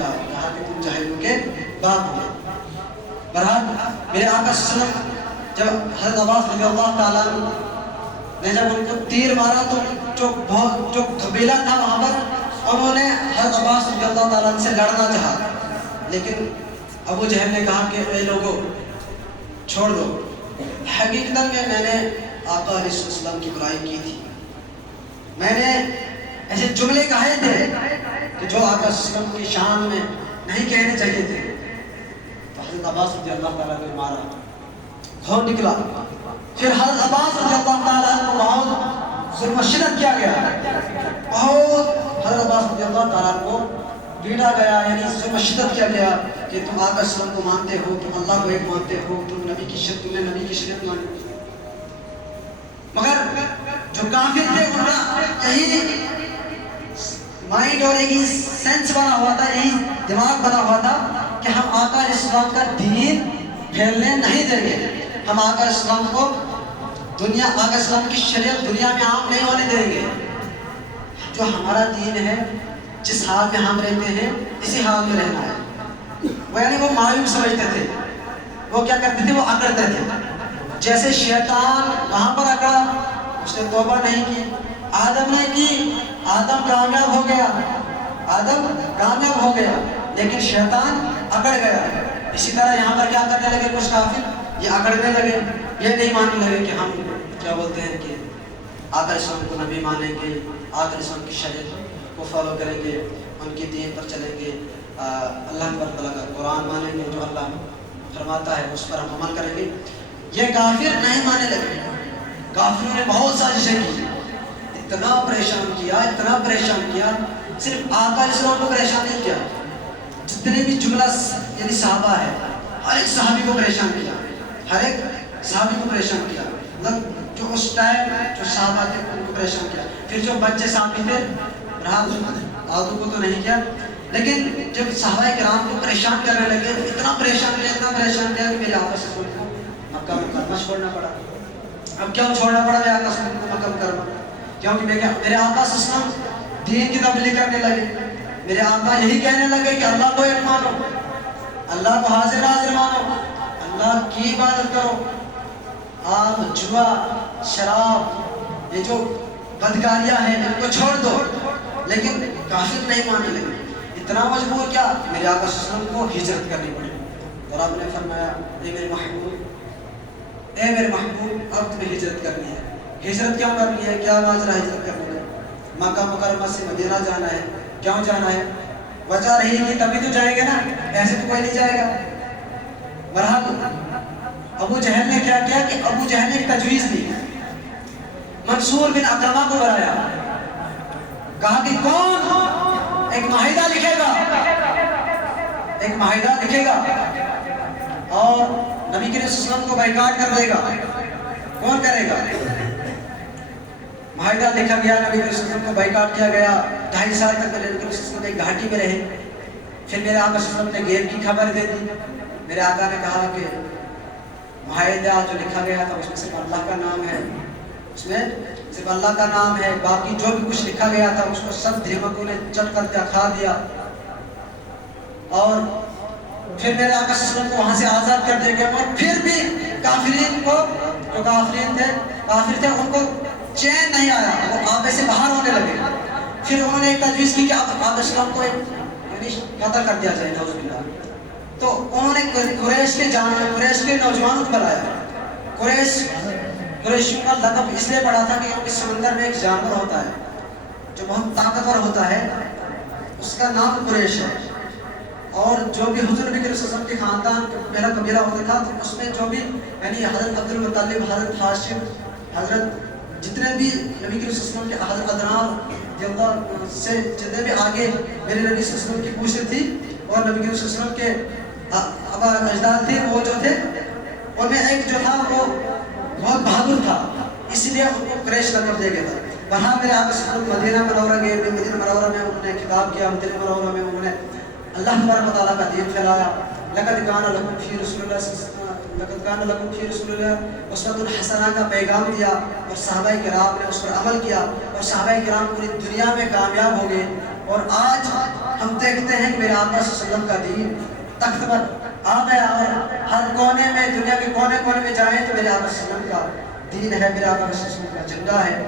جاؤ، کہا کہ تم جاہلوں کے باپ ہو۔ بہرحال میرے آقا صلی اللہ علیہ وسلم جب حضرت عباس رضی اللہ تعالیٰ نے جب ان کو تیر مارا تو جو قبیلہ تھا وہاں پر انہوں نے حضرت عباس رضی اللہ تعالیٰ سے لڑنا چاہا، لیکن ابو جہل نے کہا کہ اے لوگوں چھوڑ دو، حقیقتاً میں نے آقا علیہ السلام کی برائی کی تھی، میں نے ایسے جملے کہے تھے کہ جو آقا علیہ السلام کی شان میں نہیں کہنے چاہیے تھے۔ تو حضرت عباس رضی اللہ تعالیٰ نے مارا، خون نکلا، پھر حضرت عباس رضی اللہ تعالیٰ کو بہت ظلم و شدت کیا گیا، بہت حضرت عباس رضی اللہ تعالیٰ کو پیٹا گیا، یعنی ظلم و شدت کیا گیا کہ تم آقا صلی اللہ علیہ وسلم کو مانتے ہو، تم اللہ کو ایک مانتے ہو، تم نبی کی شریعت، تم نے نبی کی شریعت مانی۔ مگر جو کافر تھے ان کا یہی مائنڈ اور یہی سینس بنا ہوا تھا، یہی دماغ بنا ہوا تھا کہ ہم آقا علیہ السلام کا دین پھیلنے نہیں دیں گے، ہم آقا علیہ السلام کو آقا علیہ السلام کی شریعت دنیا میں عام نہیں ہونے دیں گے، جو ہمارا دین ہے جس حال میں ہم رہتے ہیں اسی حال میں رہنا ہے۔ وہ یعنی وہ مایوس سمجھتے تھے، وہ کیا کرتے تھے، وہ اکڑتے تھے، جیسے شیطان وہاں پر اکڑا، اس نے توبہ نہیں کی، آدم نے کی، آدم کامیاب ہو گیا، آدم کامیاب ہو گیا، لیکن شیطان اکڑ گیا۔ اسی طرح یہاں پر کیا کرنے لگے کچھ کافر، یہ اکڑنے لگے، یہ نہیں ماننے لگے کہ ہم کیا بولتے ہیں کہ آقا علیہ السلام کو نبی مانیں گے، آقا علیہ السلام کی شریعت کو فالو کریں گے، ان کی دین پر چلیں گے، اللہ تعالیٰ کا قرآن مانیں گے، جو اللہ فرماتا ہے اس پر ہم عمل کریں گے۔ یہ کافر نہیں ماننے لگے، کافروں نے بہت سازشیں کی، اتنا پریشان کیا، صرف آقا علیہ السلام کو پریشان نہیں کیا، جتنے بھی جملہ یعنی صحابہ ہے، ہر ایک صحابی کو پریشان کیا، ہر ایک صحابی کو پریشان کیا، مطلب جو اس ٹائم جو صحابہ تھے ان کو پریشان کیا۔ پھر جو بچے صحابی تھے آدھوں کو تو نہیں کیا، لیکن جب صحابہ کرام کو پریشان کرنے لگے، اتنا پریشان کیا کہ میرے آقا صلی اللہ علیہ وسلم کو مکہ مکرمہ چھوڑنا پڑا۔ اب کیوں چھوڑنا پڑا میرے آقا صلی اللہ علیہ وسلم کو مکہ مکرمہ؟ کیونکہ میرے آقا صلی اللہ علیہ وسلم دین کی تبلیغ کرنے لگے، میرے آقا یہی کہنے لگے کہ اللہ کو ایک مانو، اللہ کو حاضر مانو، اللہ کی عبادت کرو، آپ جوا شراب یہ جو بدکاریاں ہیں ان کو چھوڑ دو، لیکن کافر نہیں ماننے لگے۔ اتنا مجبور کیا میرے آقا صلی اللہ علیہ وسلم کو ہجرت کرنی پڑی، اور آپ نے فرمایا اے میرے محبوب اب تمہیں ہجرت کرنی ہے۔ ہجرت کیوں کرنی ہے؟ کیا ماجرا ہجرت کرنے کا؟ مکہ مکرمہ سے مدینہ جانا ہے، کیوں جانا ہے؟ وجہ رہی گی تبھی تو جائیں گے نا، ایسے تو کوئی نہیں جائے گا۔ بہرحال ابو جہل نے کیا کیا کہ ابو جہل نے ایک تجویز دی، منصور بن اقرمہ کو بلایا، کہا کہ کون ایک معاہدہ لکھے گا اور نبی کریم صلی اللہ علیہ وسلم کو بائیکاٹ کر دے گا، کون کرے گا؟ معاہدہ لکھا گیا، نبی کریم صلی اللہ علیہ وسلم کو بائیکاٹ کیا گیا، 2.5 سال تک نبی کریم صلی اللہ علیہ وسلم ایک گھاٹی میں رہے۔ پھر میرے آقا صلی اللہ علیہ وسلم نے غیب کی خبر دے دی، میرے آقا نے کہا کہ معاہدہ جو لکھا گیا تھا اس میں صرف اللہ کا نام ہے، اس میں صرف اللہ کا نام ہے، باقی جو بھی کچھ لکھا گیا تھا اس کو سب دیمکوں نے چٹ کر دیا، کھا دیا، اور پھر میرے آقا صلی اللہ علیہ وسلم کو وہاں سے آزاد کر دیا گیا۔ اور پھر بھی کافرین کو، جو کافر تھے ان کو چین نہیں آیا، وہ آبے سے باہر ہونے لگے۔ پھر انہوں نے ایک تجویز کی کہ آپ آقا صلی اللہ علیہ وسلم کو قتل کر دیا جائے، نعوذ باللہ۔ تو انہوں نے قریش کے نوجوانوں کو بلایا۔ قریشیوں کا لقب اس لیے پڑا تھا کہ سمندر میں ایک جانور ہوتا ہے جو بہت طاقتور ہوتا ہے، اس کا نام قریش ہے، اور جو بھی حضور نبی کریم صلی اللہ علیہ وسلم کے خاندان پہلا قبیلہ ہوتا تھا تو اس میں جو بھی یعنی حضرت عبد المطلب، حضرت ہاشم، حضرت جتنے بھی نبی کریم صلی اللہ علیہ وسلم کے حضرت عدنان سے جتنے بھی آگے میرے نبی صلی اللہ علیہ وسلم کی پوچھ تھی اور نبی کریم صلی اللہ علیہ وسلم کے ابا اجداد تھے، وہ جو تھے ان میں ایک جو تھا وہ بہت بہادر تھا، اسی لیے ان کو قریش لقب دیا گیا تھا۔ وہاں میرے آقا صلی اللہ علیہ وسلم مدینہ منورہ گئے، مدینہ منورہ میں انہوں نے خطاب کیا، مدینہ منورہ میں انہوں نے اللہ تبارک و تعالیٰ کا دین پھیلایا۔ لقد کان لکم فی رسول اللہ اسوۃ حسنہ کا پیغام دیا، اور صحابہ کرام نے اس پر عمل کیا، اور صحابہ کرام پوری دنیا میں کامیاب ہو گئے۔ اور آج ہم دیکھتے ہیں کہ میرے آقا صلی اللہ علیہ وسلم کا دین تخت پر آ گیا، اور ہر کونے میں، دنیا کے کونے کونے میں جائیں تو میرے آقا صلی اللہ علیہ وسلم کا دین ہے، میرے آقا صلی اللہ علیہ وسلم کا جھنڈا ہے۔